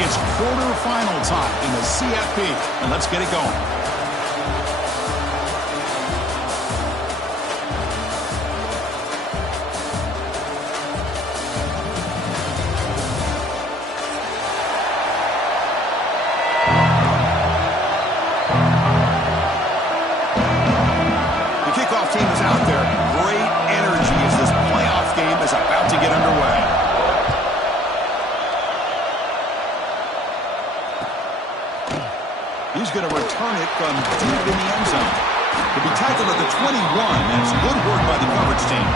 It's quarterfinal time in the CFP, and let's get it going. Team is out there. Great energy as this playoff game is about to get underway. He's going to return it from deep in the end zone. He'll be tackled at the 21. That's good work by the coverage team.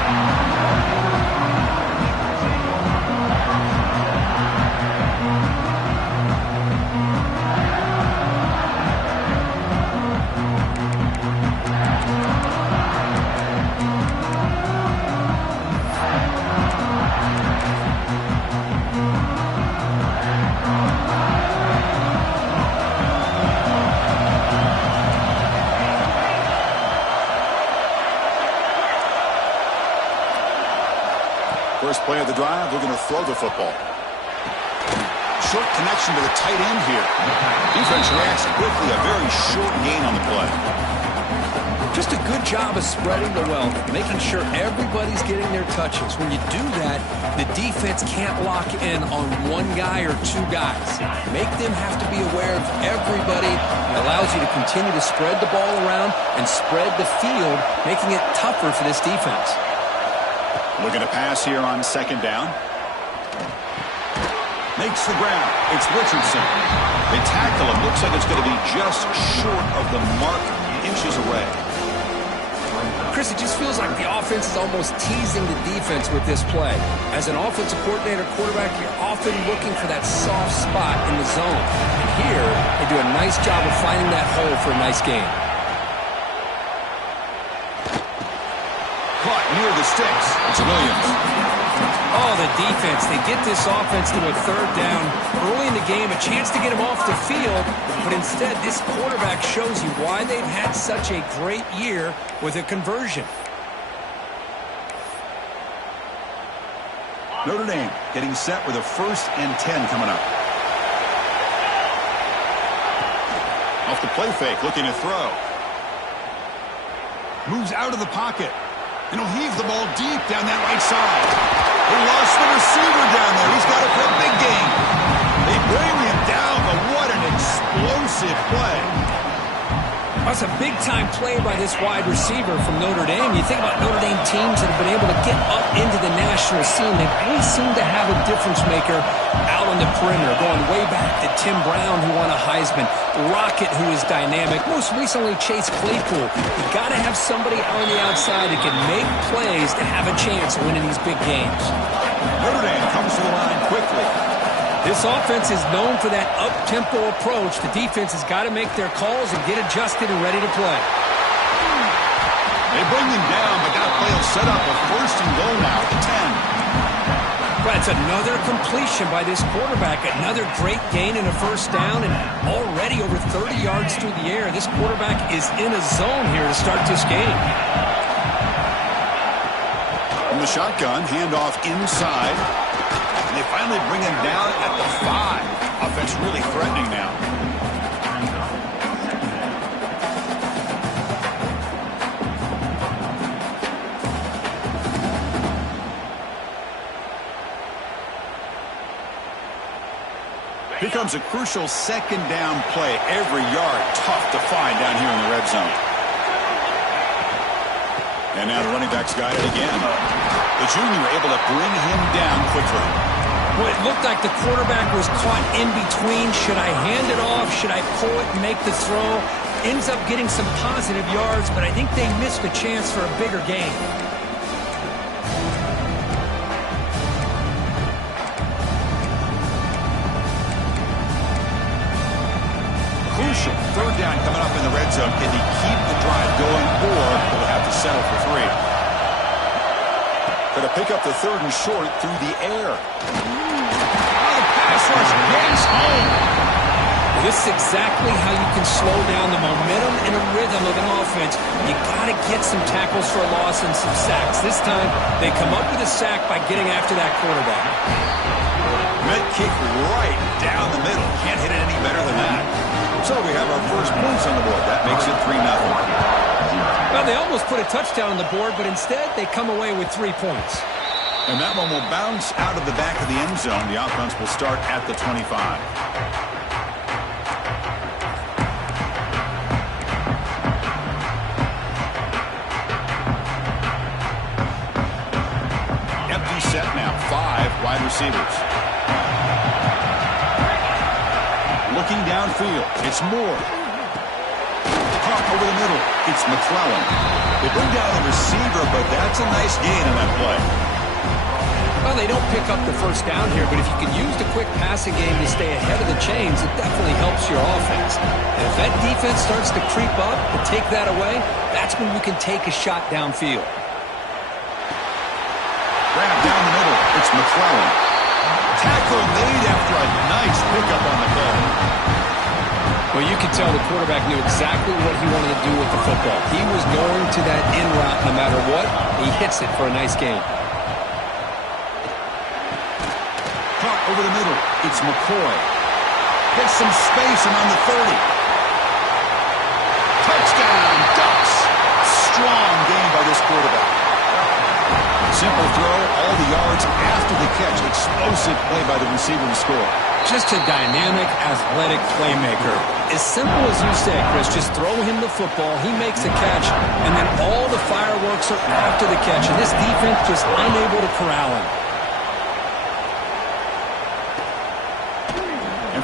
First play of the drive, we're going to throw the football. Short connection to the tight end here. Defense reacts quickly, a very short gain on the play. Just a good job of spreading the wealth, making sure everybody's getting their touches. When you do that, the defense can't lock in on one guy or two guys. Make them have to be aware of everybody. It allows you to continue to spread the ball around and spread the field, making it tougher for this defense. Looking to pass here on second down. Makes the ground. It's Richardson. They tackle him. Looks like it's going to be just short of the marker, inches away. Chris, it just feels like the offense is almost teasing the defense with this play. As an offensive coordinator, quarterback, you're often looking for that soft spot in the zone. And here, they do a nice job of finding that hole for a nice gain. Caught near the sticks. It's Williams. Oh, the defense. They get this offense to a third down early in the game, a chance to get him off the field, but instead this quarterback shows you why they've had such a great year with a conversion. Notre Dame getting set with a 1st and 10 coming up. Off the play fake, looking to throw. Moves out of the pocket. And he'll heave the ball deep down that right side. They lost the receiver down there. He's got it for a big gain. They bring him down, but what an explosive play. That's a big-time play by this wide receiver from Notre Dame. You think about Notre Dame teams that have been able to get up into the national scene. They always seem to have a difference maker out on the perimeter, going way back to Tim Brown, who won a Heisman, Rocket, who is dynamic, most recently Chase Claypool. You got to have somebody on the outside that can make plays to have a chance of winning these big games. Notre Dame comes to the line quickly. This offense is known for that up-tempo approach. The defense has got to make their calls and get adjusted and ready to play. They bring him down, but that play will set up a 1st and goal now at the 10. Well, it's another completion by this quarterback. Another great gain in a 1st down, and already over 30 yards through the air. This quarterback is in a zone here to start this game. From the shotgun, handoff inside. And they finally bring him down at the 5. Offense really threatening now. Here comes a crucial 2nd down play. Every yard tough to find down here in the red zone. And now the running back's got it again. The junior able to bring him down quickly. Well, it looked like the quarterback was caught in between. Should I hand it off? Should I pull it and make the throw? Ends up getting some positive yards, but I think they missed a chance for a bigger gain. Crucial 3rd down coming up in the red zone. Can he keep the drive going, or will he have to settle for 3? Going to pick up the 3rd and short through the air. Oh, the pass rush gets home. Well, this is exactly how you can slow down the momentum and a rhythm of an offense. You got to get some tackles for a loss and some sacks. This time, they come up with a sack by getting after that quarterback. Mid kick right down the middle. first points on the board. That makes it 3-0. Well, they almost put a touchdown on the board, but instead they come away with 3 points. And that one will bounce out of the back of the end zone. The offense will start at the 25. Empty set now. 5 wide receivers. Looking downfield. It's Moore. Caught over the middle. It's McClellan. They bring down the receiver, but that's a nice gain on that play. Well, they don't pick up the first down here, but if you can use the quick passing game to stay ahead of the chains, it definitely helps your offense. And if that defense starts to creep up and take that away, that's when you can take a shot downfield. Grab down the middle. It's McClellan. Tackle made after a nice pickup on the play. Well, you could tell the quarterback knew exactly what he wanted to do with the football. He was going to that in route no matter what. He hits it for a nice gain. Over the middle, it's McCoy. Gets some space and on the 30. Touchdown, Ducks. Strong game by this quarterback. Simple throw, all the yards after the catch. Explosive play by the receiver to score. Just a dynamic, athletic playmaker. As simple as you said, Chris, just throw him the football, he makes the catch, and then all the fireworks are after the catch. And this defense just unable to corral him.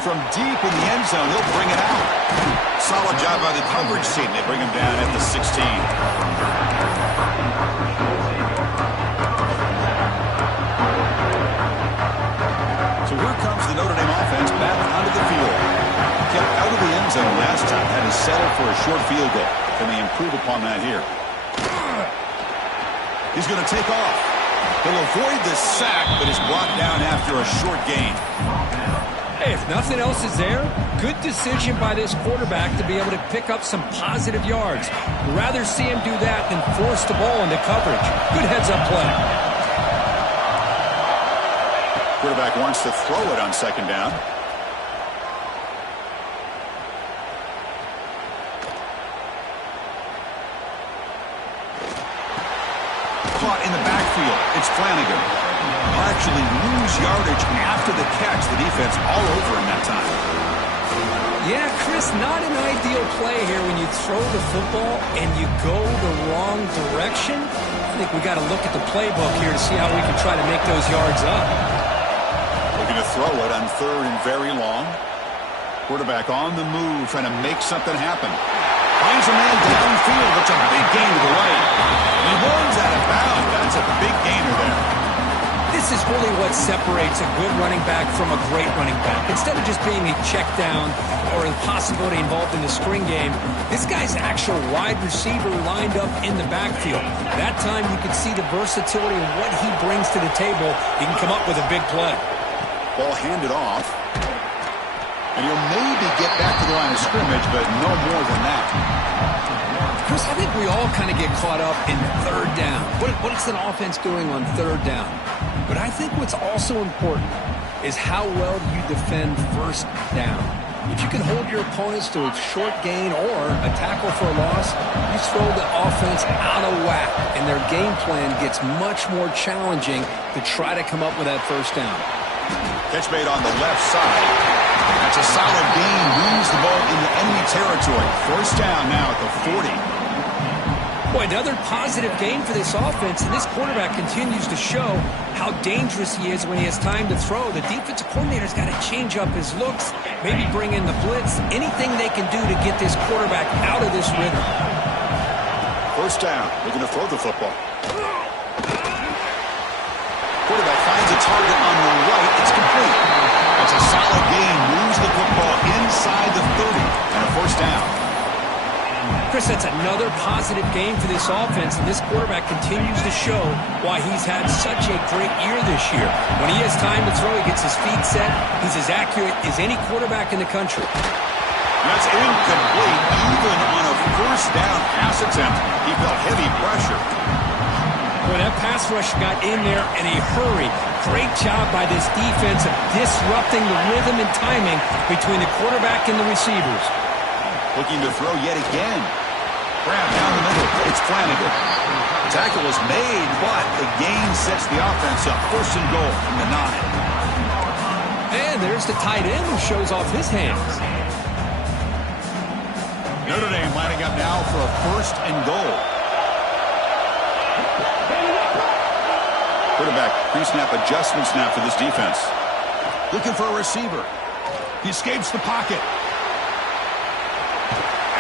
From deep in the end zone, he'll bring it out. Solid job by the coverage team. They bring him down at the 16. So here comes the Notre Dame offense back onto the field. Kept out of the end zone last time. Had to settle for a short field goal. Can they improve upon that here? He's going to take off. He'll avoid the sack, but is brought down after a short gain. Hey, if nothing else is there, good decision by this quarterback to be able to pick up some positive yards. I'd rather see him do that than force the ball into coverage. Good heads-up play. Quarterback wants to throw it on second down. Caught in the backfield. It's Flanagan. Actually lose yardage after the catch. The defense all over him that time. Yeah, Chris, not an ideal play here when you throw the football and you go the wrong direction. I think we got to look at the playbook here to see how we can try to make those yards up. Looking to throw it on 3rd and very long. Quarterback on the move, trying to make something happen. Finds a man downfield. That's a big gain to the right. He runs out of bounds. That's a big gainer there. This is really what separates a good running back from a great running back. Instead of just being a check down or a possibility involved in the screen game, this guy's actual wide receiver lined up in the backfield. That time you can see the versatility of what he brings to the table. He can come up with a big play. Ball handed off. And he'll maybe get back to the line of scrimmage, but no more than that. Chris, I think we all kind of get caught up in 3rd down. What's an offense doing on 3rd down? But I think what's also important is how well you defend 1st down. If you can hold your opponents to a short gain or a tackle for a loss, you throw the offense out of whack, and their game plan gets much more challenging to try to come up with that 1st down. Catch made on the left side. That's a solid gain. Moves the ball into enemy territory. 1st down now at the 40. Boy, another positive game for this offense, and this quarterback continues to show how dangerous he is when he has time to throw. The defensive coordinator's got to change up his looks, maybe bring in the blitz, anything they can do to get this quarterback out of this rhythm. 1st down, looking to throw the football. Quarterback finds a target on the right. It's complete. That's a solid gain. Moves the football inside the 30 and a 1st down. Chris, that's another positive game for this offense, and this quarterback continues to show why he's had such a great year this year. When he has time to throw, he gets his feet set. He's as accurate as any quarterback in the country. That's incomplete. Even on a 1st down pass attempt, he felt heavy pressure. Boy, that pass rush got in there in a hurry. Great job by this defense of disrupting the rhythm and timing between the quarterback and the receivers. Looking to throw yet again. Grab down the middle. It's Flanagan. Tackle is made, but the gain sets the offense up. First and goal from the 9. And there's the tight end who shows off his hands. Notre Dame lining up now for a first and goal. Quarterback pre-snap adjustments now for this defense. Looking for a receiver. He escapes the pocket.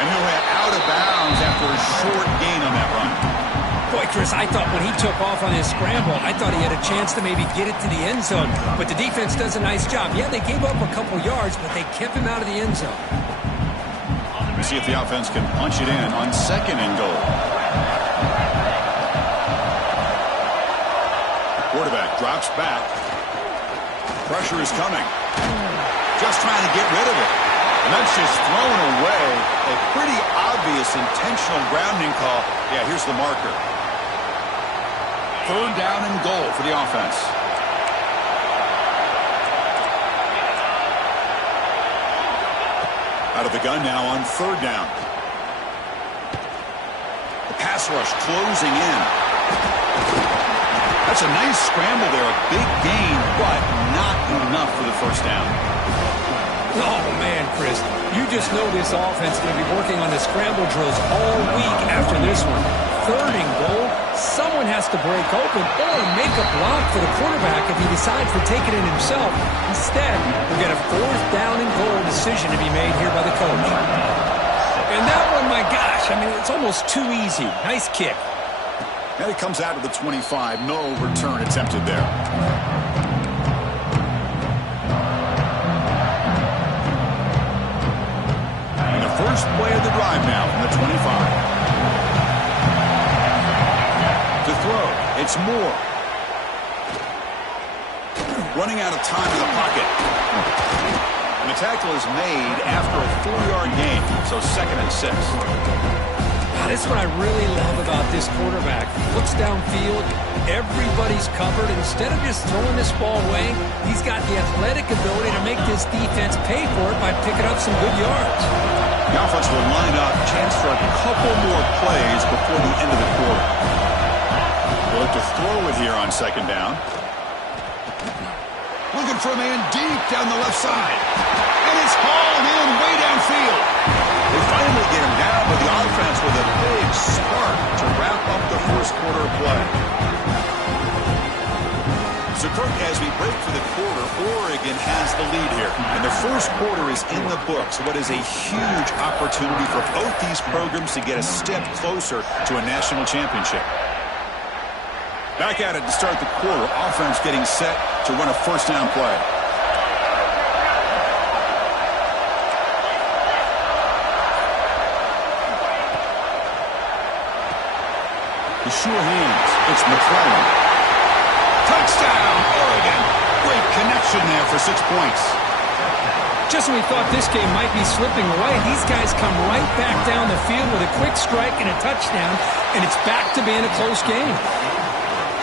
And he'll head out of bounds after a short gain on that run. Boy, Chris, I thought when he took off on his scramble, I thought he had a chance to maybe get it to the end zone. But the defense does a nice job. Yeah, they gave up a couple yards, but they kept him out of the end zone. We'll see if the offense can punch it in on second and goal. Quarterback drops back. Pressure is coming. Just trying to get rid of it. And that's just thrown away. A pretty obvious intentional grounding call. Yeah, here's the marker. Third down and goal for the offense. Out of the gun now on third down. The pass rush closing in. That's a nice scramble there. A big gain, but not enough for the first down. Oh, man, Chris, you just know this offense is going to be working on the scramble drills all week after this one. Third and goal, someone has to break open or make a block for the quarterback if he decides to take it in himself. Instead, we'll get a fourth down and goal decision to be made here by the coach. And that one, my gosh, I mean, it's almost too easy. Nice kick. And it comes out of the 25. No return attempted there. And the first play of the drive now from the 25. To throw, it's Moore. Running out of time in the pocket. And the tackle is made after a 4-yard gain, so second and 6. That's what I really love about this quarterback. Looks downfield, everybody's covered. Instead of just throwing this ball away, he's got the athletic ability to make this defense pay for it by picking up some good yards. The offense will line up, chance for a couple more plays before the end of the quarter. They'll look to throw it here on second down. Looking for a man deep down the left side. And it's hauled in way downfield. They finally get him down, but the offense with a big spark to wrap up the first quarter of play. So, Kirk, as we break for the quarter, Oregon has the lead here. And the first quarter is in the books. What is a huge opportunity for both these programs to get a step closer to a national championship. Back at it to start the quarter. Offense getting set to run a first down play. The sure hands. It's McClellan. Touchdown, Oregon. Great connection there for 6 points. Just when we thought this game might be slipping away, these guys come right back down the field with a quick strike and a touchdown, and it's back to being a close game.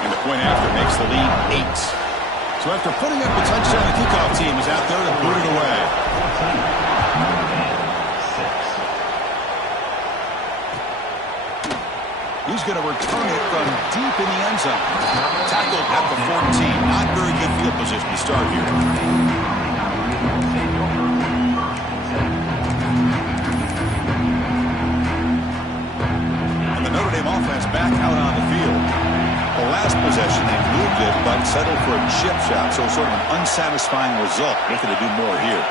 And the point after makes the lead 8. So after putting up the touchdown, the kickoff team is out there to boot it away. He's going to return it from deep in the end zone. Tackled at the 14. Not very good field position to start here. And the Notre Dame offense back out on the field. The last possession, they moved it, but settled for a chip shot, so sort of an unsatisfying result. Looking to do more here.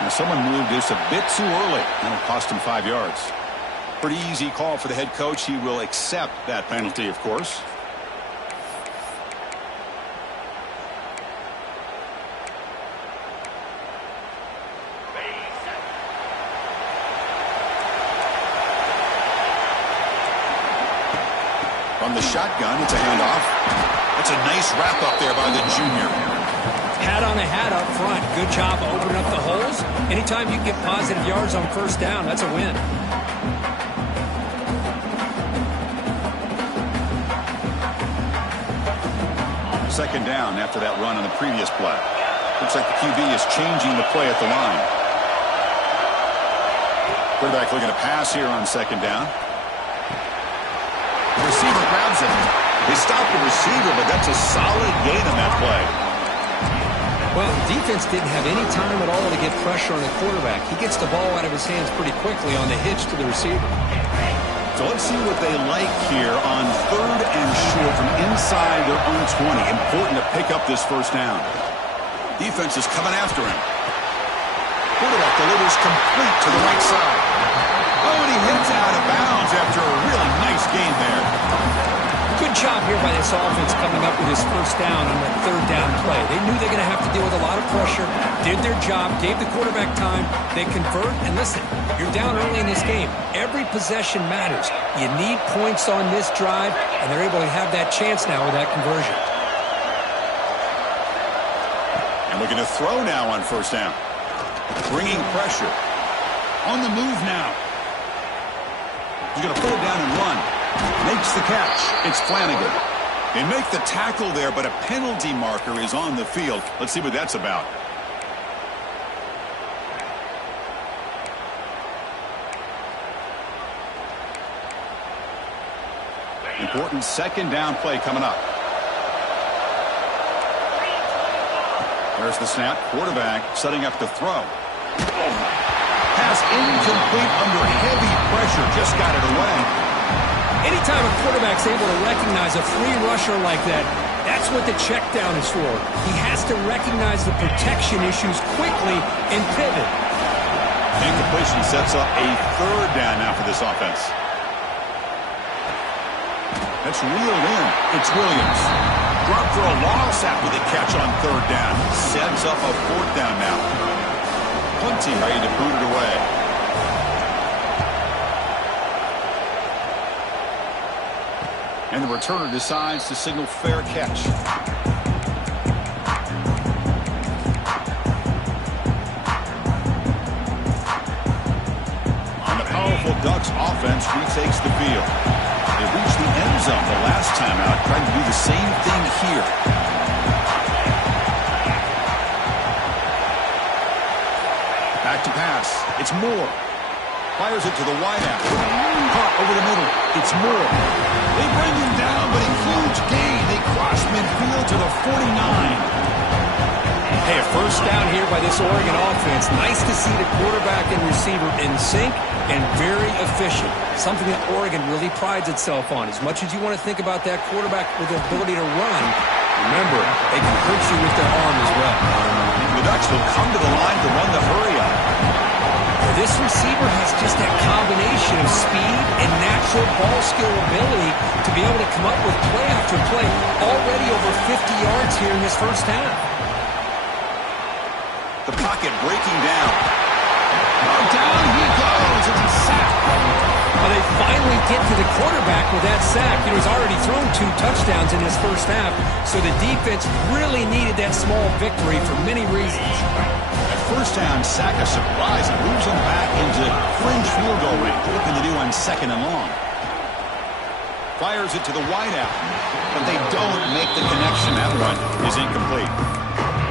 Now someone moved this a bit too early. That'll cost him 5 yards. Pretty easy call for the head coach. He will accept that penalty, of course. From the shotgun, it's a handoff. That's a nice wrap up there by the junior. Hat on a hat up front. Good job opening up the holes. Anytime you get positive yards on first down, that's a win. second down after that run on the previous play. Looks like the QB is changing the play at the line. Quarterback looking to pass here on second down. The receiver grabs it. They stopped the receiver, but that's a solid gain on that play. Well, defense didn't have any time at all to get pressure on the quarterback. He gets the ball out of his hands pretty quickly on the hitch to the receiver. So let's see what they like here on third and short from inside their own 20. Important to pick up this first down. Defense is coming after him. Quarterback delivers complete to the right side. Oh, and he hits out of bounds after a really nice gain there. Good job here by this offense coming up with his first down on that third down play. They knew they're going to have to deal with a lot of pressure, did their job, gave the quarterback time, they convert, and listen, you're down early in this game. Every possession matters. You need points on this drive, and they're able to have that chance now with that conversion. And looking to throw now on first down. Bringing pressure. On the move now. He's going to pull it down and run. Makes the catch. It's Flanagan. They make the tackle there, but a penalty marker is on the field. Let's see what that's about. Important second down play coming up. There's the snap. Quarterback setting up to throw. Pass incomplete under heavy pressure. Just got it away. Anytime a quarterback's able to recognize a free rusher like that, that's what the check down is for. He has to recognize the protection issues quickly and pivot. Incompletion sets up a third down now for this offense. That's reeled in. It's Williams. Drop for a loss after the catch on third down. Sets up a fourth down now. Plenty ready to boot it away. And the returner decides to signal fair catch. And the powerful Ducks offense retakes the field. They reached the end zone the last time out, trying to do the same thing here. Back to pass. It's Moore. Fires it to the wideout. Caught over the middle. It's Moore. They bring him down, but a huge gain. They cross midfield to the 49. Hey, a first down here by this Oregon offense. Nice to see the quarterback and receiver in sync and very efficient. Something that Oregon really prides itself on. As much as you want to think about that quarterback with the ability to run, remember, they can hurt you with their arm as well. The Ducks will come to the line to run the hurry up. This receiver has just that combination of speed and natural ball skill ability to be able to come up with play after play. Already over 50 yards here in this first half. The pocket breaking down. Oh, down he goes. It's a sack. Well, they finally get to the quarterback with that sack. You know, he's already thrown 2 touchdowns in his first half, so the defense really needed that small victory for many reasons. First down, sack a surprise and moves them back into fringe field goal range. Looking to do on second and long. Fires it to the wideout, but they don't make the connection. That one is incomplete.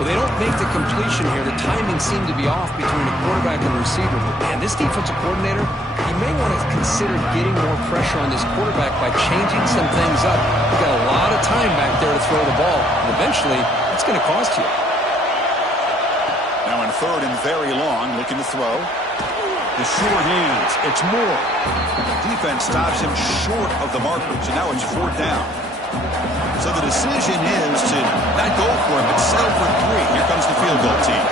Well, they don't make the completion here. The timing seemed to be off between the quarterback and the receiver. But, man, this defensive coordinator, he may want to consider getting more pressure on this quarterback by changing some things up. You've got a lot of time back there to throw the ball. And eventually, it's going to cost you. Now in third and very long, looking to throw. The sure hands. It's Moore. Defense stops him short of the marker, so now it's fourth down. So the decision is to not go for it, but settle for 3. Here comes the field goal team.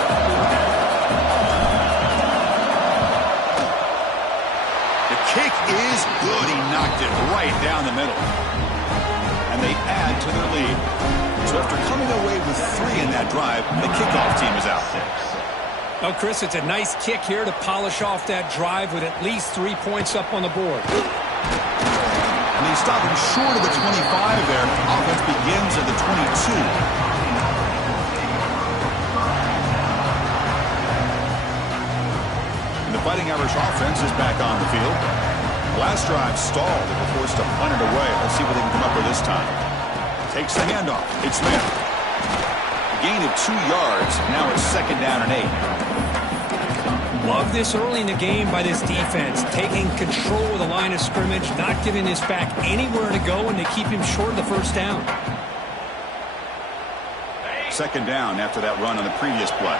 The kick is good. He knocked it right down the middle. And they add to their lead. So after coming away with 3 in that drive, the kickoff team is out. Well, Chris, it's a nice kick here to polish off that drive with at least 3 points up on the board. And they stop him short of the 25 there. Offense begins at the 22. And the Fighting Irish offense is back on the field. Last drive stalled. They were forced to punt it away. Let's see what they can come up with this time. Takes the handoff. It's Smith. gain of 2 yards. Now it's 2nd down and 8. Love this early in the game by this defense, taking control of the line of scrimmage, not giving this back anywhere to go, and they keep him short of the 1st down. 2nd down after that run on the previous play.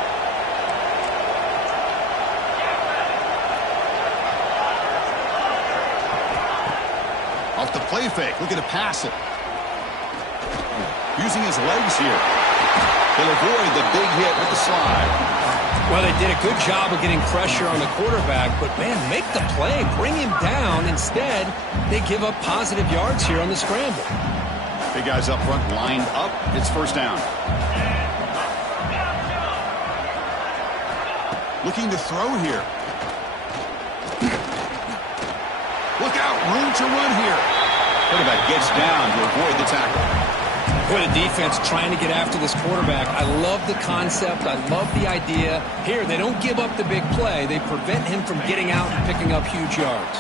Off the play fake, looking to pass it. Using his legs here. He'll avoid the big hit with the slide. Well, they did a good job of getting pressure on the quarterback, but, man, make the play, bring him down. Instead, they give up positive yards here on the scramble. Big guys up front lined up. It's 1st down. Looking to throw here. Look out, room to run here. Quarterback gets down to avoid the tackle. Boy, the defense trying to get after this quarterback. I love the concept. I love the idea. Here, they don't give up the big play. They prevent him from getting out and picking up huge yards.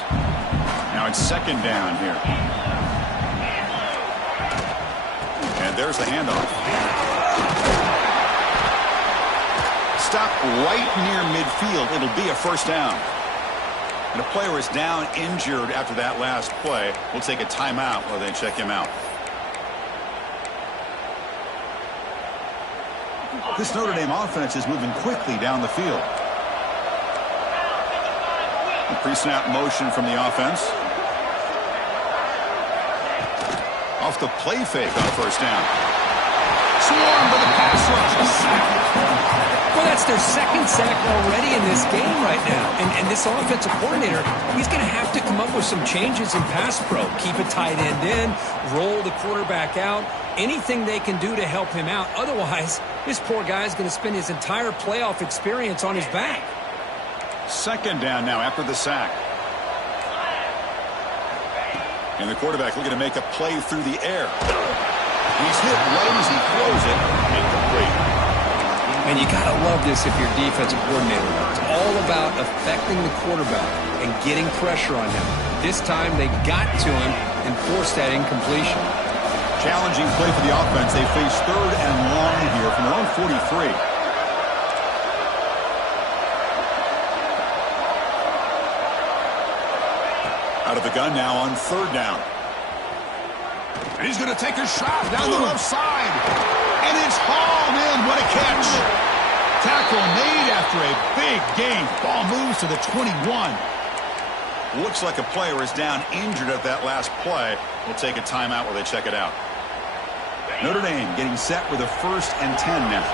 Now it's 2nd down here. And there's the handoff. Stop right near midfield. It'll be a 1st down. And a player is down injured after that last play. We'll take a timeout while they check him out. This Notre Dame offense is moving quickly down the field. A pre-snap motion from the offense. Off the play fake on 1st down. Swarmed by the pass rush. A sack. Well, that's their 2nd sack already in this game right now. And this offensive coordinator, he's going to have to come up with some changes in pass pro. Keep a tight end in, roll the quarterback out, anything they can do to help him out. Otherwise, this poor guy is going to spend his entire playoff experience on his back. 2nd down now after the sack. And the quarterback looking to make a play through the air. He's hit right as he throws it. Incomplete. And you got to love this if you're defensive coordinator. It's all about affecting the quarterback and getting pressure on him. This time they got to him and forced that incompletion. Challenging play for the offense. They face 3rd and long here from their own 43. Out of the gun now on 3rd down. And he's going to take a shot down the left side. And it's hauled in. What a catch. Tackle made after a big gain. Ball moves to the 21. Looks like a player is down injured at that last play. We'll take a timeout while they check it out. Notre Dame getting set with a 1st and 10 now.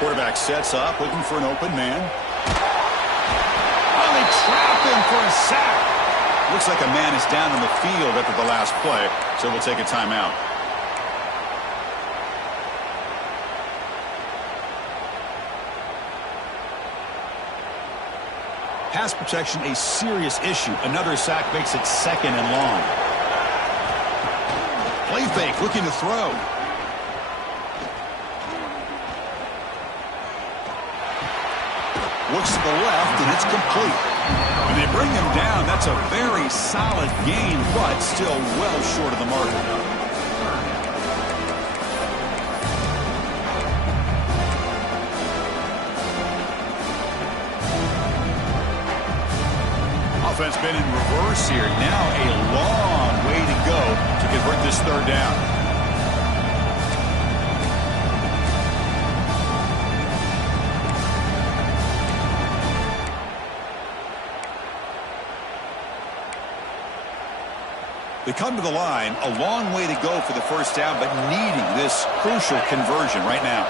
Quarterback sets up, looking for an open man. Oh, they trap him for a sack. Looks like a man is down on the field after the last play, so we'll take a timeout. Pass protection, a serious issue. Another sack makes it 2nd and long. Play fake, looking to throw. Looks to the left, and it's complete. When they bring him down, that's a very solid gain, but still well short of the marker. Offense been in reverse here. Now a long way to go to convert this 3rd down. They come to the line, a long way to go for the 1st down, but needing this crucial conversion right now.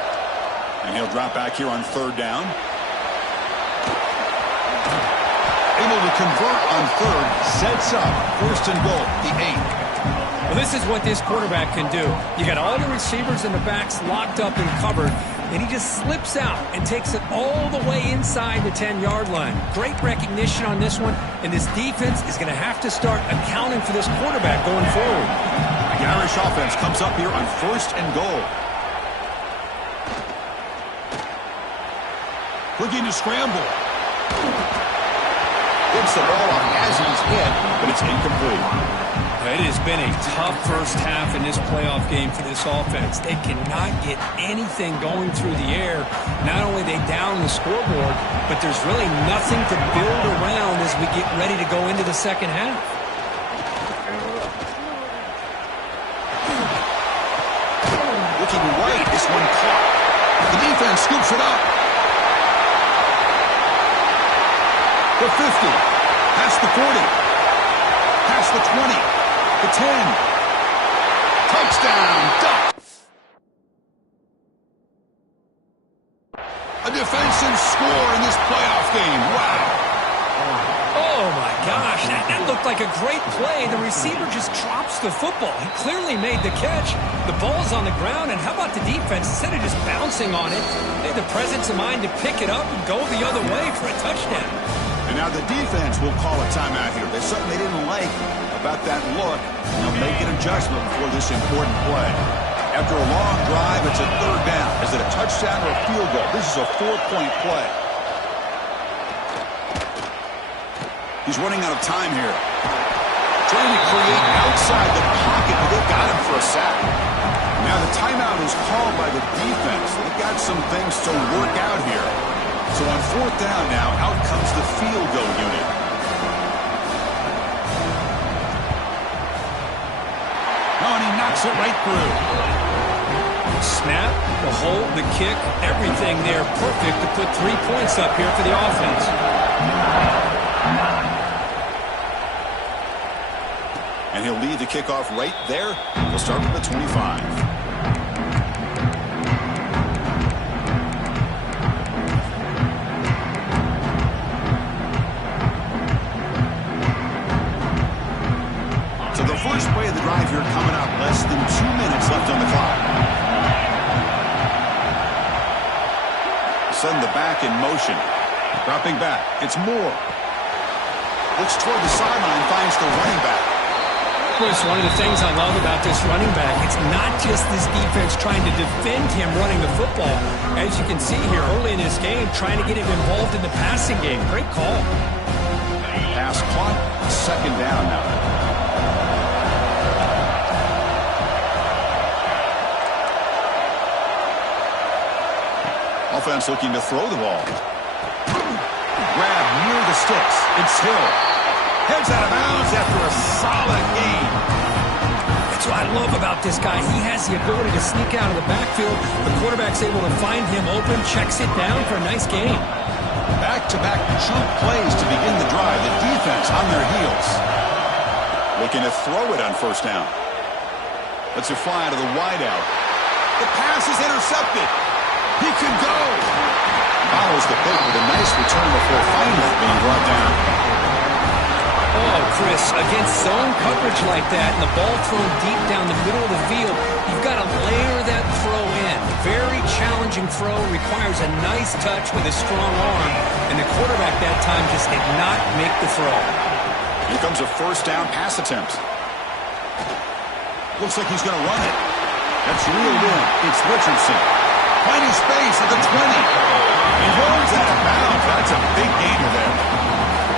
And he'll drop back here on 3rd down. Able to convert on 3rd, sets up 1st and goal, the 8. Well, this is what this quarterback can do. You got all the receivers in the backs locked up and covered, and he just slips out and takes it all the way inside the 10-yard line. Great recognition on this one, and this defense is going to have to start accounting for this quarterback going forward. The Irish offense comes up here on 1st and goal. Looking to scramble. Gets the ball off as he's hit, but it's incomplete. It has been a tough first half in this playoff game for this offense. They cannot get anything going through the air. Not only are they down the scoreboard, but there's really nothing to build around as we get ready to go into the second half. Looking right, this one caught. The defense scoops it up. The 50, past the 40, past the 20, the 10. Touchdown, Duck. A defensive score in this playoff game. Wow. Oh, my gosh. That looked like a great play. The receiver just drops the football. He clearly made the catch. The ball's on the ground, and how about the defense? Instead of just bouncing on it, they had the presence of mind to pick it up and go the other way for a touchdown. And now the defense will call a timeout here. There's something they didn't like about that look. They'll make an adjustment before this important play. After a long drive, it's a third down. Is it a touchdown or a field goal? This is a 4-point play. He's running out of time here. Trying to create outside the pocket, but they got him for a sack. Now the timeout is called by the defense. They've got some things to work out here. So on fourth down now, out comes the field goal unit. Oh, and he knocks it right through. Snap, the hold, the kick, everything there perfect to put 3 points up here for the offense. And he'll lead the kickoff right there. We'll start from the 25. First play of the drive here coming up. Less than 2 minutes left on the clock. Send the back in motion. Dropping back. It's Moore. Looks toward the sideline. Finds the running back. Chris, one of the things I love about this running back, it's not just this defense trying to defend him running the football. As you can see here early in this game, trying to get him involved in the passing game. Great call. Pass caught. Second down now. Offense looking to throw the ball. Grab near the sticks. It's Hill. Heads out of bounds after a solid gain. That's what I love about this guy. He has the ability to sneak out of the backfield. The quarterback's able to find him open, checks it down for a nice gain. Back-to-back chunk plays to begin the drive. The defense on their heels. Looking to throw it on first down. Lets it fly to the wideout. The pass is intercepted. He can go. Follows the pick with a nice return before finally being brought down. Oh, Chris, against zone coverage like that and the ball thrown deep down the middle of the field, you've got to layer that throw in. Very challenging throw, requires a nice touch with a strong arm, and the quarterback that time just did not make the throw. Here comes a first down pass attempt. Looks like he's going to run it. That's reeled in. It's Richardson. Finding space at the 20. He rolls out of bounds. That's a big gainer there.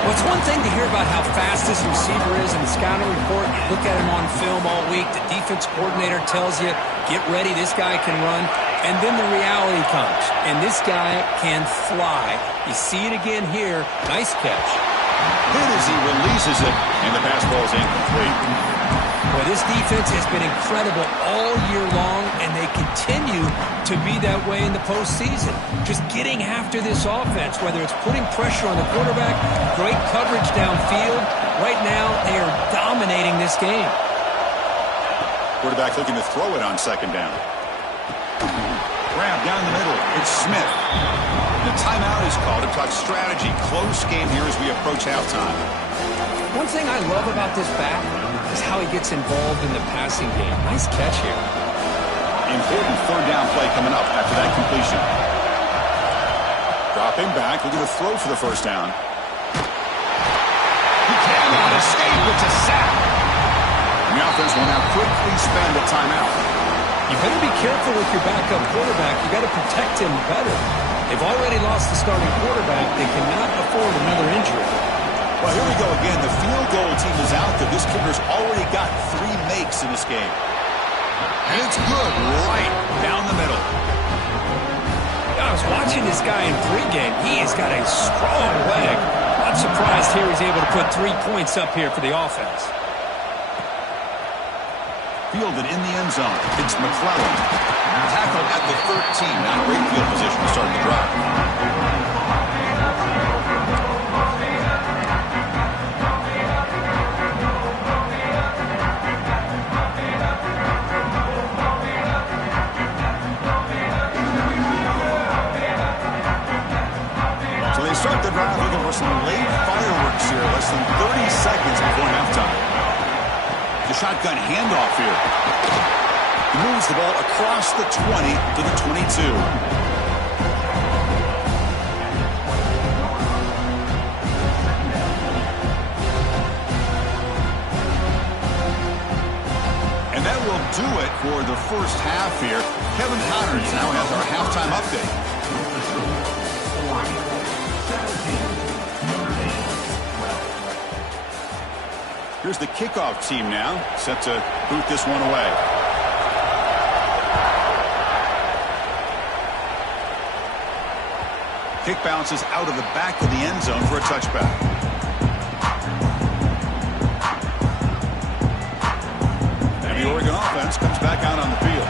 Well, it's one thing to hear about how fast this receiver is in the scouting report. You look at him on film all week. The defense coordinator tells you, get ready, this guy can run. And then the reality comes. And this guy can fly. You see it again here. Nice catch. Hit as he releases it, and the pass ball is incomplete. Well, this defense has been incredible all year long, and they continue to be that way in the postseason. Just getting after this offense, whether it's putting pressure on the quarterback, great coverage downfield. Right now, they are dominating this game. Quarterback looking to throw it on second down. Grab down the middle. It's Smith. The timeout is called to talk strategy. Close game here as we approach halftime. One thing I love about this back is how he gets involved in the passing game. Nice catch here. Important third down play coming up after that completion. Dropping back, looking to throw for the first down. He cannot escape. It's a sack. And the offense will now quickly spend a timeout. You better be careful with your backup quarterback. You got to protect him better. They've already lost the starting quarterback. They cannot afford another injury. Well, Well, here we go again. The field goal team is out there. This kicker's already got 3 makes in this game. And it's good right down the middle. I was watching this guy in pregame. He has got a strong leg. I'm surprised here he's able to put 3 points up here for the offense. Fielded in the end zone. It's McClellan. Tackled at the 13. Not great field position to start the drive. Start the drive looking for some late fireworks here. Less than 30 seconds before halftime. The shotgun handoff here. He moves the ball across the 20 to the 22. And that will do it for the first half here. Kevin Connors now has our halftime update. Here's the kickoff team now, set to boot this one away. Kick bounces out of the back of the end zone for a touchback. And the Oregon offense comes back out on the field.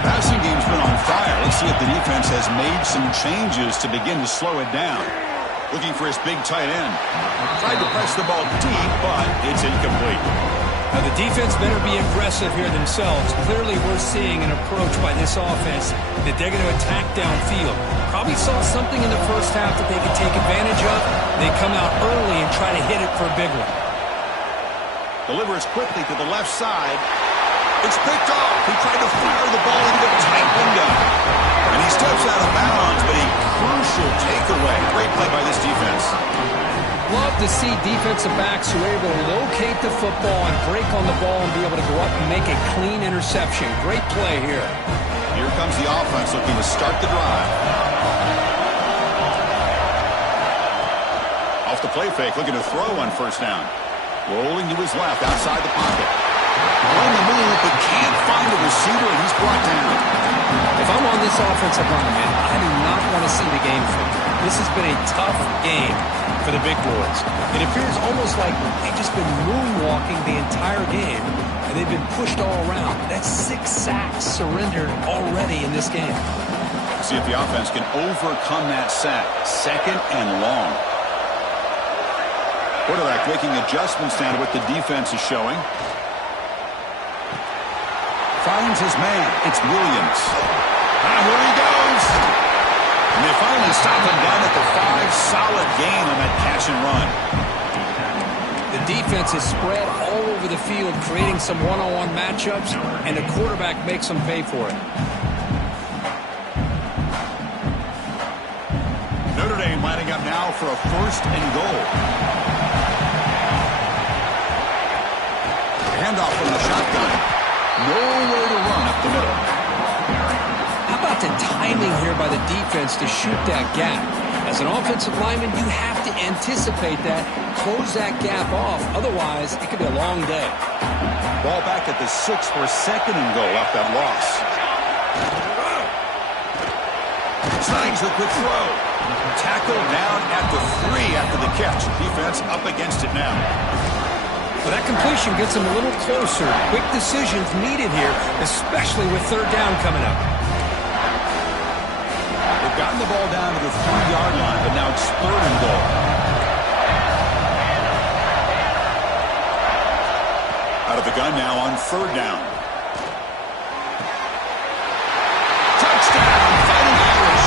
Passing game's been on fire. Let's see if the defense has made some changes to begin to slow it down. Looking for his big tight end. Tried to press the ball deep, but it's incomplete. Now the defense better be aggressive here themselves. Clearly we're seeing an approach by this offense that they're going to attack downfield. Probably saw something in the first half that they could take advantage of. They come out early and try to hit it for a big one. Delivers quickly to the left side. It's picked off. He tried to fire the ball into a tight window. And he steps out of bounds, but a crucial takeaway. Great play by this defense. Love to see defensive backs who are able to locate the football and break on the ball and be able to go up and make a clean interception. Great play here. Here comes the offense looking to start the drive. Off the play fake, looking to throw on first down. Rolling to his left, outside the pocket. On the move, but can't find a receiver, and he's brought down. If I'm on this offensive line, man, I do not want to see the game flip. This has been a tough game for the big boys. It appears almost like they've just been moonwalking the entire game, and they've been pushed all around. That's 6 sacks surrendered already in this game. See if the offense can overcome that sack. Second and long. Quarterback making adjustments down to what the defense is showing. Finds his man. It's Williams. Here he goes. And they finally stop him down at the 5. Solid gain on that catch and run. The defense is spread all over the field, creating some one-on-one matchups, and the quarterback makes them pay for it. Notre Dame lining up now for a 1st and goal. Handoff from the shotgun. Nowhere to run up the middle. How about the timing here by the defense to shoot that gap? As an offensive lineman, you have to anticipate that, close that gap off. Otherwise, it could be a long day. Ball back at the 6 for a 2nd and goal off that loss. Snags the quick throw. Tackled down at the 3 after the catch. Defense up against it now. Well, that completion gets them a little closer. Quick decisions needed here, especially with 3rd down coming up. They've gotten the ball down to the 3-yard line, but now it's 3rd and goal. Out of the gun now on 3rd down. Touchdown, Fighting Irish.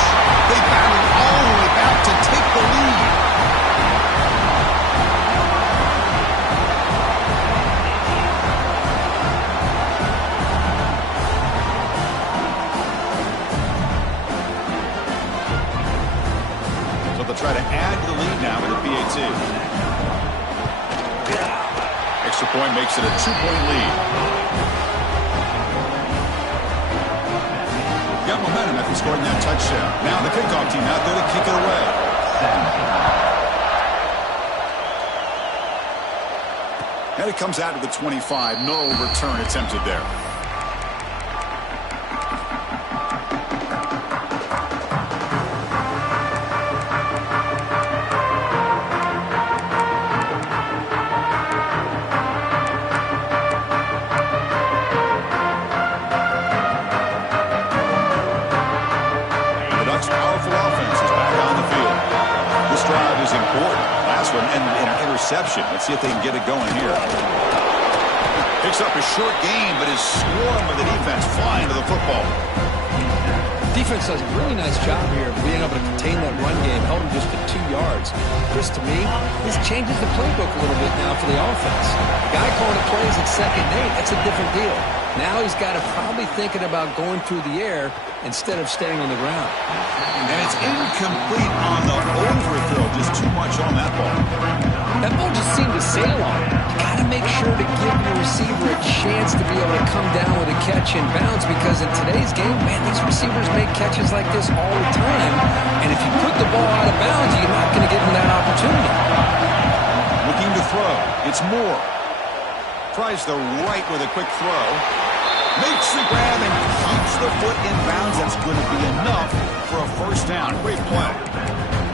They battled all the way back to take the lead. Try to add to the lead now with a PAT. Extra point makes it a 2-point lead. Got momentum after scoring that touchdown. Now the kickoff team out there to kick it away. And it comes out to the 25. No return attempted there. Let's see if they can get it going here. Picks up a short gain, but is swarmed by the defense flying to the football. Defense does a really nice job here of being able to contain that run game, held him just to 2 yards. Chris, to me, this changes the playbook a little bit now for the offense. The guy calling the plays at 2nd and 8, that's a different deal. Now he's got to probably thinking about going through the air instead of staying on the ground. And it's incomplete on the overthrow. Just too much on that ball. That ball just seemed to sail on him. You got to make sure to give your receiver a chance to be able to come down with a catch and bounce, because in today's game, man, these receivers make catches like this all the time. And if you put the ball out of bounds, you're not going to give them that opportunity. Looking to throw. It's Moore. Tries the right with a quick throw. Makes the grab and keeps the foot in bounds. That's going to be enough for a first down. Great play.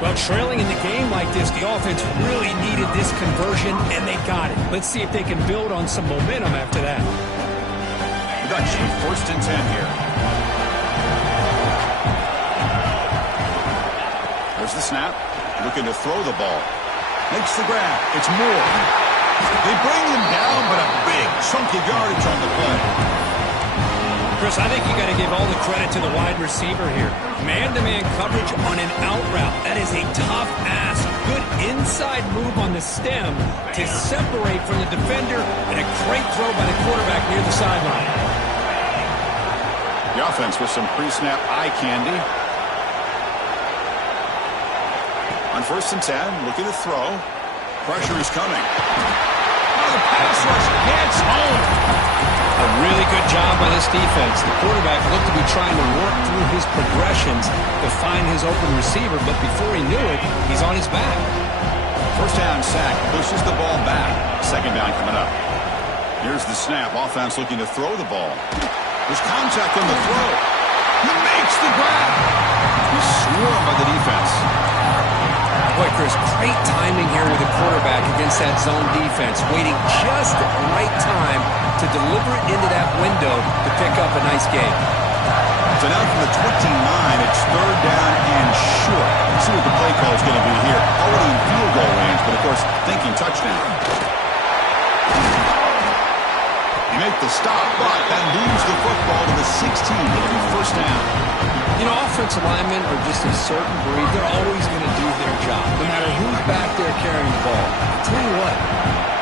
Well, trailing in the game like this, the offense really needed this conversion, and they got it. Let's see if they can build on some momentum after that. Production, 1st and 10 here. There's the snap. Looking to throw the ball. Makes the grab. It's Moore. They bring him down, but a big chunk of yardage on the play. Chris, I think you got to give all the credit to the wide receiver here. Man-to-man coverage on an out route. That is a tough ask. Good inside move on the stem to separate from the defender, and a great throw by the quarterback near the sideline. The offense with some pre-snap eye candy. On 1st and 10, looking to throw. Pressure is coming. Oh, the pass rush gets home. A really good job by this defense. The quarterback looked to be trying to work through his progressions to find his open receiver, but before he knew it, he's on his back. First down sack, pushes the ball back. 2nd down coming up. Here's the snap. Offense looking to throw the ball. There's contact on the throw. He makes the grab. He's swarmed by the defense. Boy, Chris, great timing here with the quarterback against that zone defense, waiting just at the right time to deliver it into that window to pick up a nice gain. So now from the 29, it's 3rd down and short. Let's see what the play call is going to be here. Already in field goal range, but of course, thinking touchdown. You make the stop, but that moves the football to the 16. It'll be 1st down. You know, offensive linemen are just a certain breed. They're always going to do their job, no matter who's back there carrying the ball. I'll tell you what,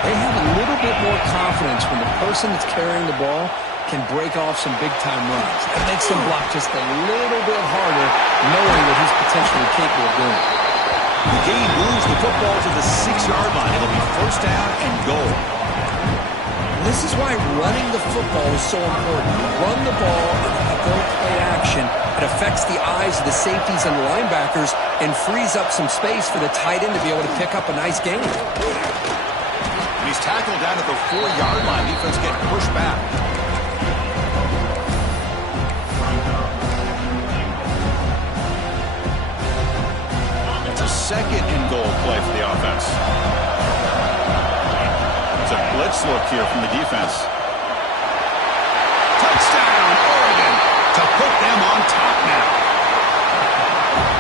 they have a little bit more confidence when the person that's carrying the ball can break off some big-time runs. That makes them block just a little bit harder, knowing that he's potentially capable of doing it. The gain moves the football to the 6-yard line. It'll be 1st down and goal. This is why running the football is so important. Run the ball and go play action. It affects the eyes of the safeties and the linebackers and frees up some space for the tight end to be able to pick up a nice gain. And he's tackled down at the 4-yard line. Defense getting pushed back. It's a 2nd and goal play for the offense. It's a blitz look here from the defense. Touchdown, Oregon, to put them on top now.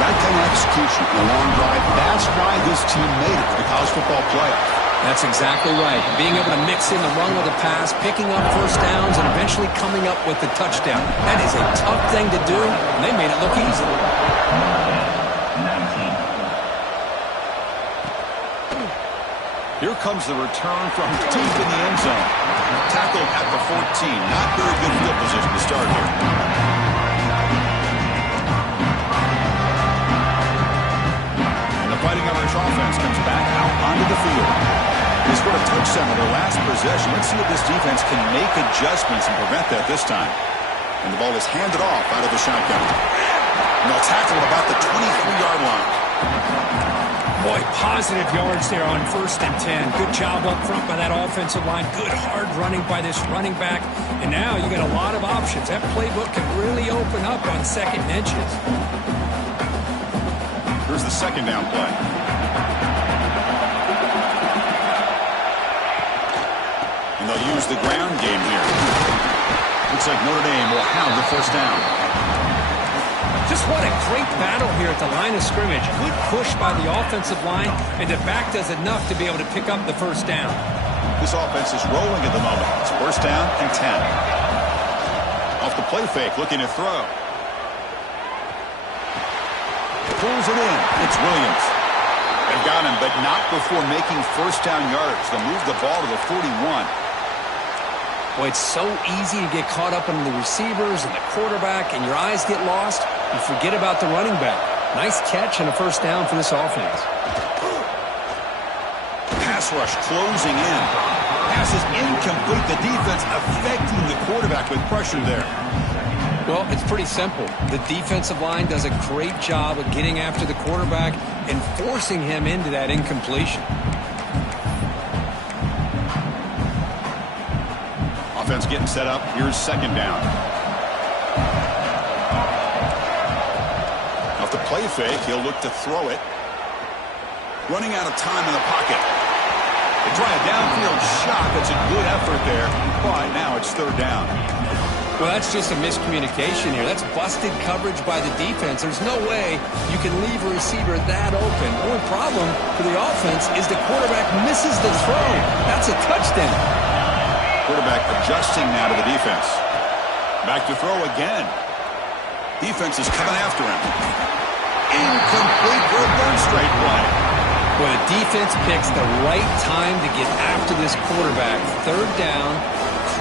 That kind of execution in a long drive, that's why this team made it to the college football playoff. That's exactly right. Being able to mix in the run with the pass, picking up 1st downs, and eventually coming up with the touchdown. That is a tough thing to do, and they made it look easy. Here comes the return from deep in the end zone. Tackled at the 14. Not very good field position to start here. And the Fighting Irish offense comes back out onto the field. They scored a touchdown with their last possession. Let's see if this defense can make adjustments and prevent that this time. And the ball is handed off out of the shotgun. And they'll tackle at about the 23-yard line. Boy, positive yards there on 1st and 10. Good job up front by that offensive line. Good hard running by this running back. And now you got a lot of options. That playbook can really open up on 2nd and inches. Here's the 2nd down play. And they'll use the ground game here. Looks like Notre Dame will have the 1st down. Just what a great battle here at the line of scrimmage. Good push by the offensive line, and the back does enough to be able to pick up the 1st down. This offense is rolling at the moment. It's 1st down and 10. Off the play fake, looking to throw. Pulls it in. It's Williams. They've got him, but not before making 1st down yards. They'll move the ball to the 41. Boy, it's so easy to get caught up in the receivers and the quarterback, and your eyes get lost. You forget about the running back. Nice catch and a 1st down for this offense. Pass rush closing in. Pass is incomplete. The defense affecting the quarterback with pressure there. Well, it's pretty simple. The defensive line does a great job of getting after the quarterback and forcing him into that incompletion. Offense getting set up. Here's 2nd down. Off the play fake, he'll look to throw it. Running out of time in the pocket. They try a downfield shot. That's a good effort there. But now it's 3rd down. Well, that's just a miscommunication here. That's busted coverage by the defense. There's no way you can leave a receiver that open. The only problem for the offense is the quarterback misses the throw. That's a touchdown. Quarterback adjusting now to the defense. Back to throw again. Defense is coming after him. Incomplete for a third straight play. Well, the defense picks the right time to get after this quarterback. 3rd down,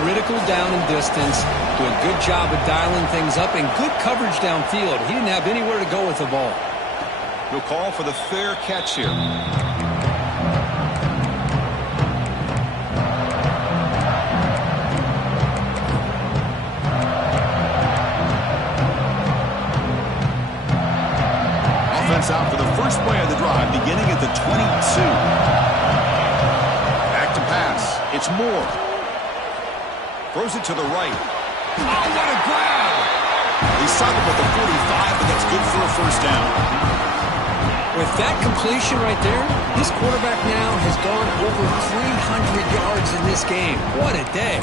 critical down and distance. Do a good job of dialing things up and good coverage downfield. He didn't have anywhere to go with the ball. He'll call for the fair catch here. Out for the first play of the drive, beginning at the 22. Back to pass. It's Moore. Throws it to the right. Oh, what a grab! He stopped him at the 45, but that's good for a 1st down. With that completion right there, this quarterback now has gone over 300 yards in this game. What a day.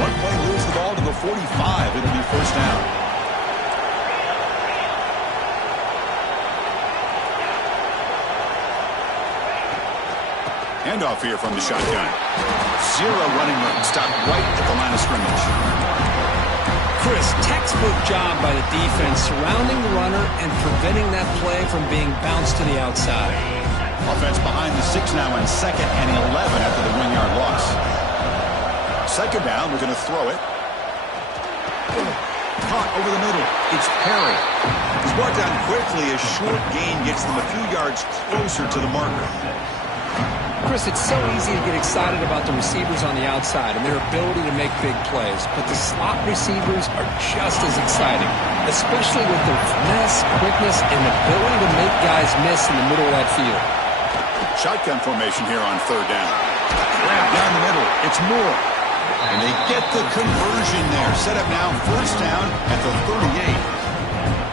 One play, lose the ball to the 45. It'll be 1st down. Handoff here from the shotgun. 0 running room. Stopped right at the line of scrimmage. Chris, textbook job by the defense surrounding the runner and preventing that play from being bounced to the outside. Offense behind the 6 now in 2nd and 11 after the 1-yard loss. 2nd down, we're going to throw it. Caught over the middle. It's Perry. He's brought down quickly. A short gain gets them a few yards closer to the marker. Chris, it's so easy to get excited about the receivers on the outside and their ability to make big plays, but the slot receivers are just as exciting, especially with their finesse, quickness, and ability to make guys miss in the middle of that field. Shotgun formation here on 3rd down. Grab down the middle. It's Moore. And they get the conversion there. Set up now 1st down at the 38.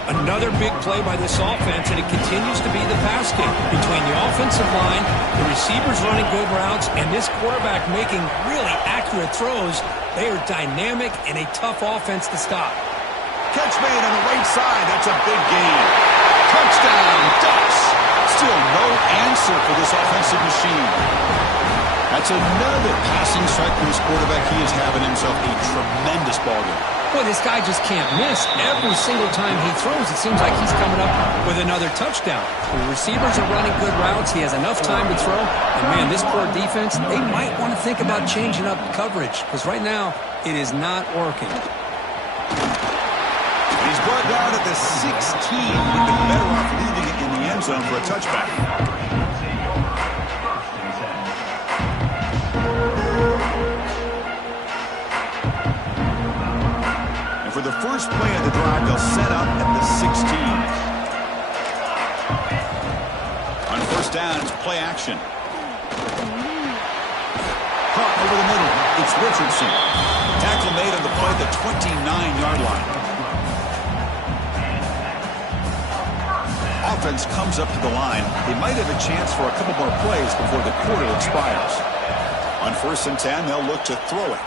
Another big play by this offense, and it continues to be the pass game between the offensive line, the receivers running good routes, and this quarterback making really accurate throws. They are dynamic and a tough offense to stop. Catch made on the right side. That's a big gain. Touchdown, Ducks. Still no answer for this offensive machine. That's another passing strike for his quarterback. He is having himself a tremendous ballgame. Boy, this guy just can't miss. Every single time he throws, it seems like he's coming up with another touchdown. The receivers are running good routes. He has enough time to throw. And, man, this poor defense, they might want to think about changing up coverage because right now it is not working. He's brought down at the 16. He'd been better off leaving it in the end zone for a touchback. For the first play of the drive, they'll set up at the 16. On first down, it's play action. Caught over the middle. It's Richardson. Tackle made on the play at the 29-yard line. Offense comes up to the line. They might have a chance for a couple more plays before the quarter expires. On first and 10, they'll look to throw it.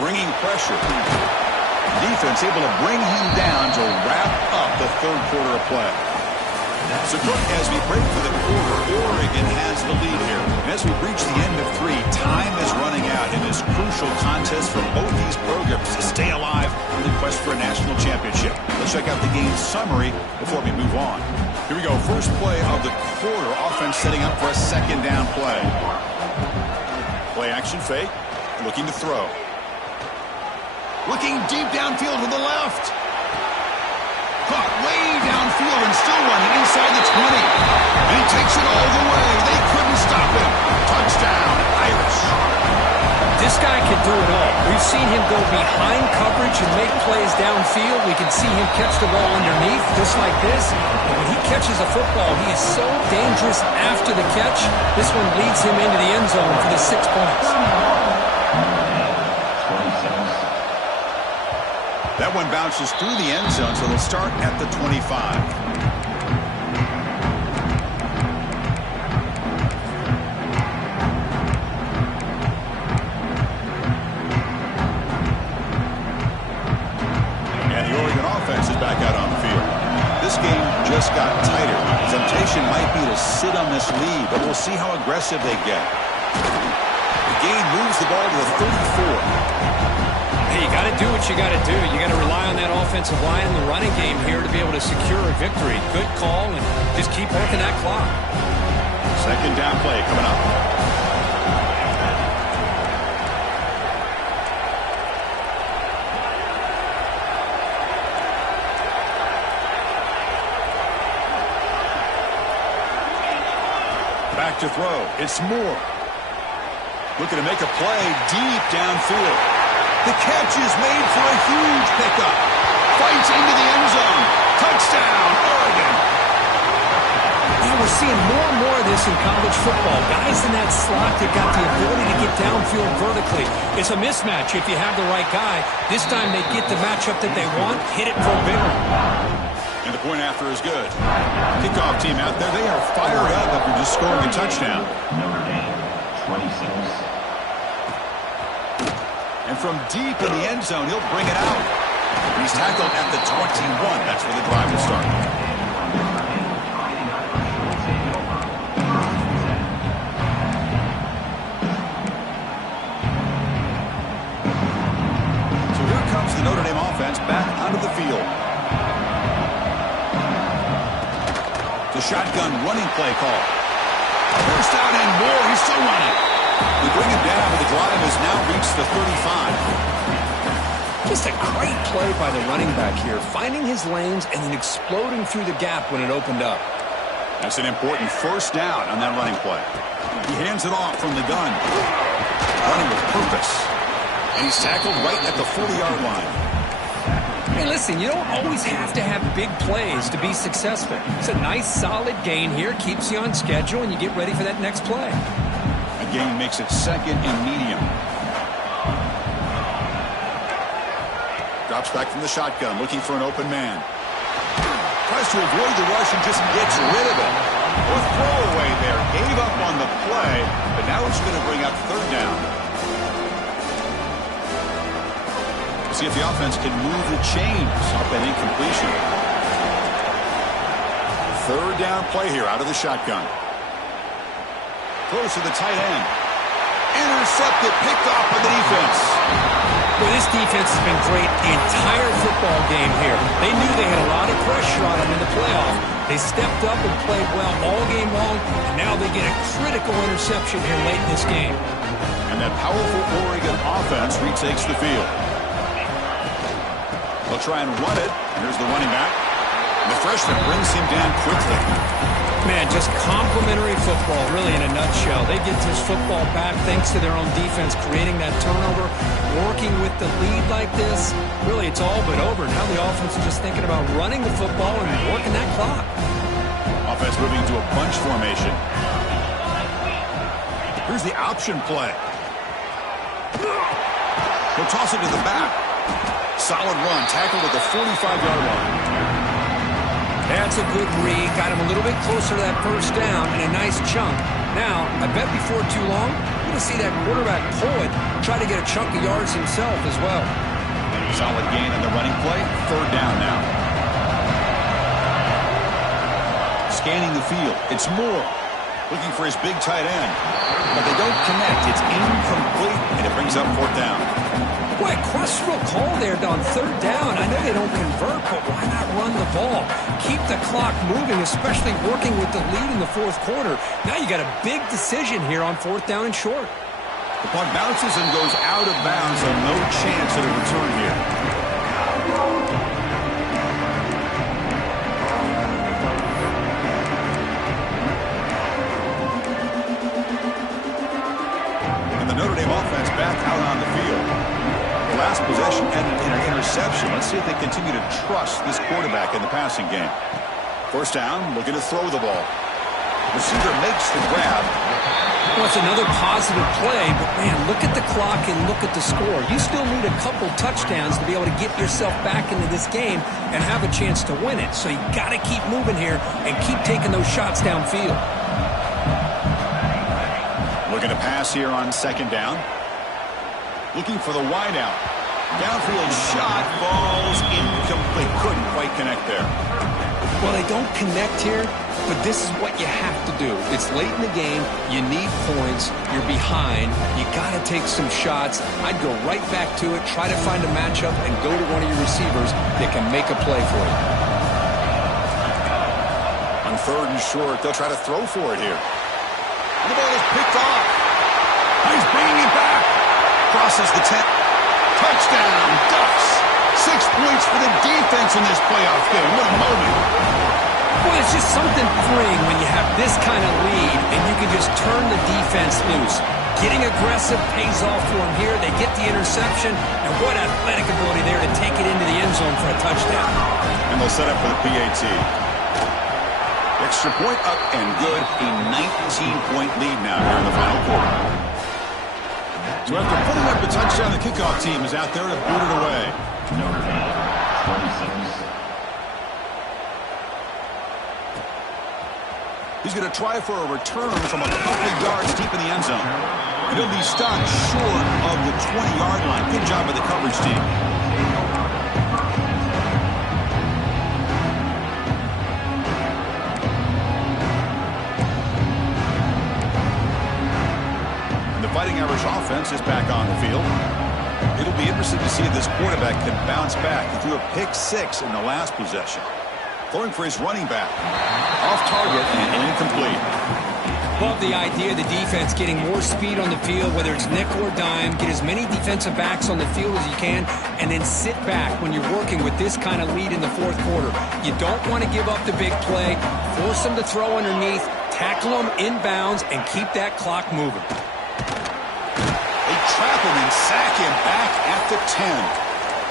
Bringing pressure. Defense able to bring him down to wrap up the third quarter of play. So, Cook, as we break for the quarter, Oregon has the lead here. And as we reach the end of 3, time is running out in this crucial contest for both these programs to stay alive in the quest for a national championship. Let's check out the game summary before we move on. Here we go. First play of the quarter. Offense setting up for a second down play. Play action fake. Looking to throw. Looking deep downfield to the left. Caught way downfield and still running inside the 20. And he takes it all the way. They couldn't stop him. Touchdown, Irish. This guy can do it all. We've seen him go behind coverage and make plays downfield. We can see him catch the ball underneath just like this. And when he catches a football, he is so dangerous after the catch. This one leads him into the end zone for the 6 points. That one bounces through the end zone, so they'll start at the 25. And the Oregon offense is back out on the field. This game just got tighter. The temptation might be to sit on this lead, but we'll see how aggressive they get. The gain moves the ball to the 34. Hey, you got to do what you got to do. You got to rely on that offensive line and the running game here to be able to secure a victory. Good call, and just keep working that clock. Second down play coming up. Back to throw. It's Moore. Looking to make a play deep downfield. The catch is made for a huge pickup. Fights into the end zone. Touchdown, Oregon. Now we're seeing more and more of this in college football. Guys in that slot that got the ability to get downfield vertically. It's a mismatch if you have the right guy. This time they get the matchup that they want, hit it for a big one. And the point after is good. Kickoff team out there, they are fired up after just scoring a touchdown. Notre Dame, 26. And from deep in the end zone, he'll bring it out. He's tackled at the 21. That's where the drive will start. So here comes the Notre Dame offense back onto the field. The shotgun running play call. First down and more. He's still running. We bring him down, but the drive has now reached the 35. Just a great play by the running back here, finding his lanes and then exploding through the gap when it opened up. That's an important first down on that running play. He hands it off from the gun. Running with purpose. And he's tackled right at the 40-yard line. Hey, listen, you don't always have to have big plays to be successful. It's a nice, solid gain here, keeps you on schedule, and you get ready for that next play. Gain makes it second and medium. Drops back from the shotgun, looking for an open man. Tries to avoid the rush and just gets rid of it. Or throwaway there. Gave up on the play, but now it's going to bring up third down. See if the offense can move the chains off that incompletion. Third down play here out of the shotgun. Close to the tight end. Intercepted, picked off by the defense. Well, this defense has been great the entire football game here. They knew they had a lot of pressure on them in the playoff. They stepped up and played well all game long, and now they get a critical interception here late in this game. And that powerful Oregon offense retakes the field. They'll try and run it. Here's the running back. And the freshman brings him down quickly. Man, just complimentary football, really, in a nutshell. They get this football back thanks to their own defense, creating that turnover, working with the lead like this. Really, it's all but over. Now the offense is just thinking about running the football and working that clock. Offense moving to a bunch formation. Here's the option play. He'll toss it to the back. Solid run, tackled at the 45-yard line. That's a good read. Got him a little bit closer to that first down and a nice chunk. Now, I bet before too long, you're going to see that quarterback pull it, try to get a chunk of yards himself as well. Solid gain on the running play. Third down now. Scanning the field. It's Moore. Looking for his big tight end. But they don't connect. It's incomplete, and it brings up fourth down. Boy, questionable call there on third down. I know they don't convert, but why not run the ball? Keep the clock moving, especially working with the lead in the fourth quarter. Now you got a big decision here on fourth down and short. The punt bounces and goes out of bounds, so no chance at a return here. And the Notre Dame offense back out on the field. Last possession ended in an interception. Let's see if they continue to trust this quarterback in the passing game. First down, looking to throw the ball. Receiver makes the grab. Well, it's another positive play, but man, look at the clock and look at the score. You still need a couple touchdowns to be able to get yourself back into this game and have a chance to win it. So you got to keep moving here and keep taking those shots downfield. Looking to pass here on second down. Looking for the wideout. Downfield shot falls incomplete. Couldn't quite connect there. Well, they don't connect here, but this is what you have to do. It's late in the game. You need points. You're behind. You got to take some shots. I'd go right back to it, try to find a matchup, and go to one of your receivers that can make a play for you. On third and short, they'll try to throw for it here. And the ball is picked off. He's bringing it back. Crosses the 10. Touchdown, Ducks. 6 points for the defense in this playoff game. What a moment. Well, it's just something freeing when you have this kind of lead and you can just turn the defense loose. Getting aggressive pays off for them here. They get the interception, and what athletic ability there to take it into the end zone for a touchdown. And they'll set up for the PAT. Extra point up and good. A 19-point lead now here in the final quarter. So after putting up the touchdown, the kickoff team is out there to boot it away. Notre Dame, 26. He's going to try for a return from a couple of yards deep in the end zone. And he'll be stopped short of the 20-yard line. Good job by the coverage team. Fighting Irish offense is back on the field. It'll be interesting to see if this quarterback can bounce back. He threw a pick-6 in the last possession. Throwing for his running back. Off target and incomplete. Love the idea of the defense getting more speed on the field, whether it's nickel or dime. Get as many defensive backs on the field as you can, and then sit back when you're working with this kind of lead in the fourth quarter. You don't want to give up the big play. Force them to throw underneath. Tackle them inbounds and keep that clock moving. Trap him and sack him back at the 10.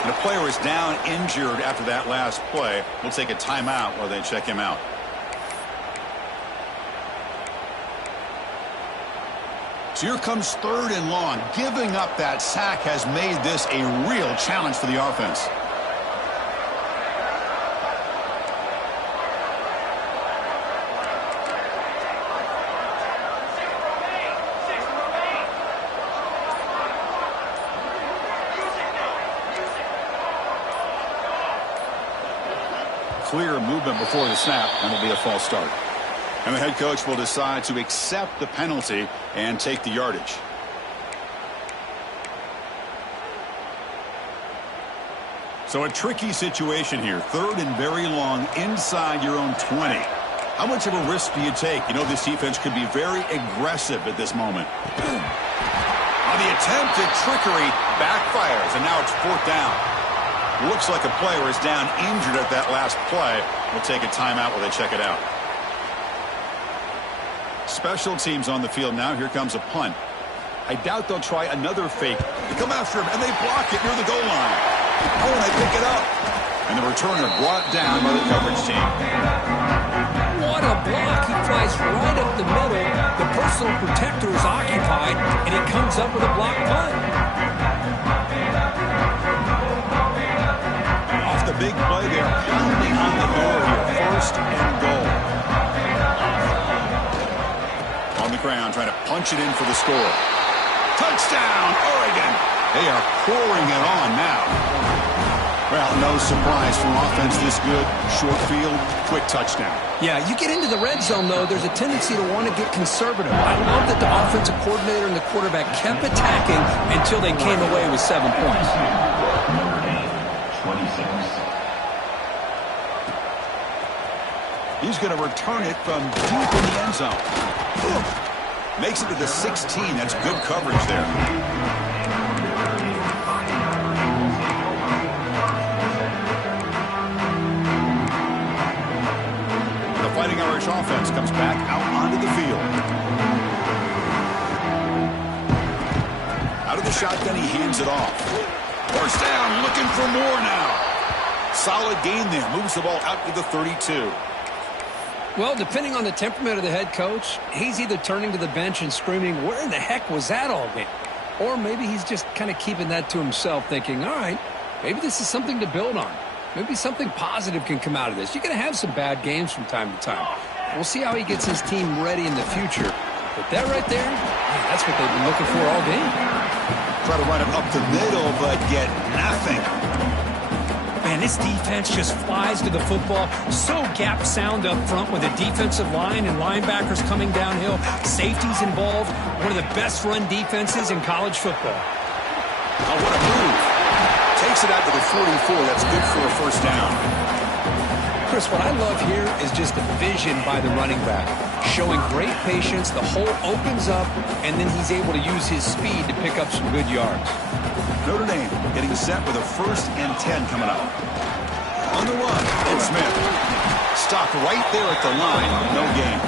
And the player is down injured after that last play. We'll take a timeout while they check him out. So here comes third and long. Giving up that sack has made this a real challenge for the offense. Clear movement before the snap, and it'll be a false start. And the head coach will decide to accept the penalty and take the yardage. So a tricky situation here. Third and very long inside your own 20. How much of a risk do you take? You know this defense could be very aggressive at this moment. The attempt at trickery backfires, and now it's fourth down. Looks like a player is down injured at that last play. We'll take a timeout while they check it out. Special teams on the field now. Here comes a punt. I doubt they'll try another fake. They come after him, and they block it near the goal line. Oh, and they pick it up. And the returner brought down by the coverage team. What a block. He flies right up the middle. The personal protector is occupied, and he comes up with a block punt. Off the big play there, pounding on the door here. First and goal. On the ground, trying to punch it in for the score. Touchdown, Oregon. They are pouring it on now. Well, no surprise from offense this good. Short field, quick touchdown. Yeah, you get into the red zone, though, there's a tendency to want to get conservative. I love that the offensive coordinator and the quarterback kept attacking until they came away with 7 points. Number 8, 26. He's going to return it from deep in the end zone. Makes it to the 16. That's good coverage there. The Fighting Irish offense comes back out onto the field. Out of the shotgun, he hands it off. First down, looking for more now. Solid gain there. Moves the ball out to the 32. Well, depending on the temperament of the head coach, he's either turning to the bench and screaming, where in the heck was that all game? Or maybe he's just kind of keeping that to himself, thinking, all right, maybe this is something to build on. Maybe something positive can come out of this. You're going to have some bad games from time to time. We'll see how he gets his team ready in the future. But that right there, man, that's what they've been looking for all game. Try to run it up the middle, but get nothing. Man, this defense just flies to the football. So gap sound up front with the defensive line and linebackers coming downhill. Safeties involved. One of the best run defenses in college football. Oh, what a move. Takes it out to the 44. That's good for a first down. Chris, what I love here is just the vision by the running back. Showing great patience. The hole opens up, and then he's able to use his speed to pick up some good yards. Notre Dame getting set with a 1st and 10 coming up. On the run, and Smith. Stopped right there at the line. No gain.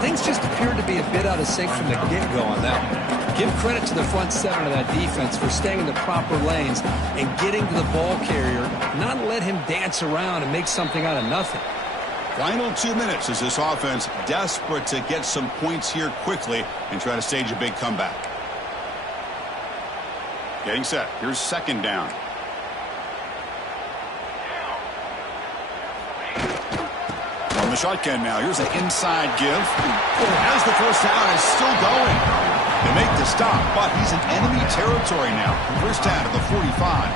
Things just appeared to be a bit out of sync from the get-go on that one. Give credit to the front seven of that defense for staying in the proper lanes and getting to the ball carrier, not let him dance around and make something out of nothing. Final 2 minutes as this offense desperate to get some points here quickly and try to stage a big comeback. Getting set. Here's 2nd down. On the shotgun now. Here's an inside give. As the first down is still going. They make the stop, but he's in enemy territory now. First down at the 45.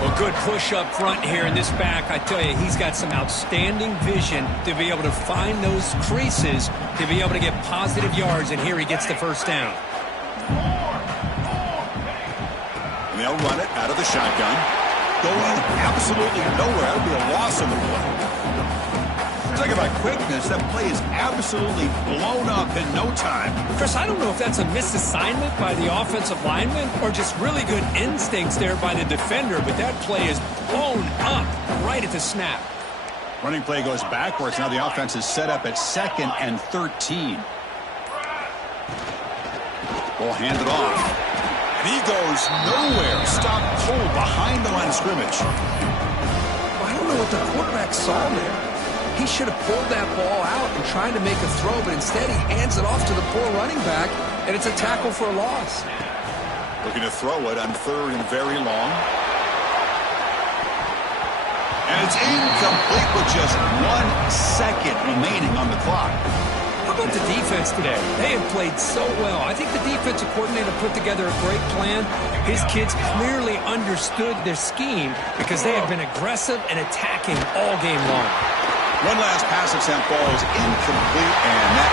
Well, good push up front here in this back. I tell you, he's got some outstanding vision to be able to find those creases, to be able to get positive yards, and here he gets the first down. They'll run it out of the shotgun. Going absolutely nowhere. That would be a loss on the play. Talk about quickness. That play is absolutely blown up in no time. Chris, I don't know if that's a misassignment by the offensive lineman or just really good instincts there by the defender, but that play is blown up right at the snap. Running play goes backwards. Now the offense is set up at 2nd and 13. Ball handed off. And he goes nowhere. Stopped cold behind the line of scrimmage. Well, I don't know what the quarterback saw there. He should have pulled that ball out and tried to make a throw, but instead he hands it off to the poor running back, and it's a tackle for a loss. Looking to throw it on 3rd and very long. And it's incomplete with just 1 second remaining on the clock. How about the defense today? They have played so well. I think the defensive coordinator put together a great plan. His kids clearly understood their scheme because they have been aggressive and attacking all game long. One last pass attempt falls incomplete, and that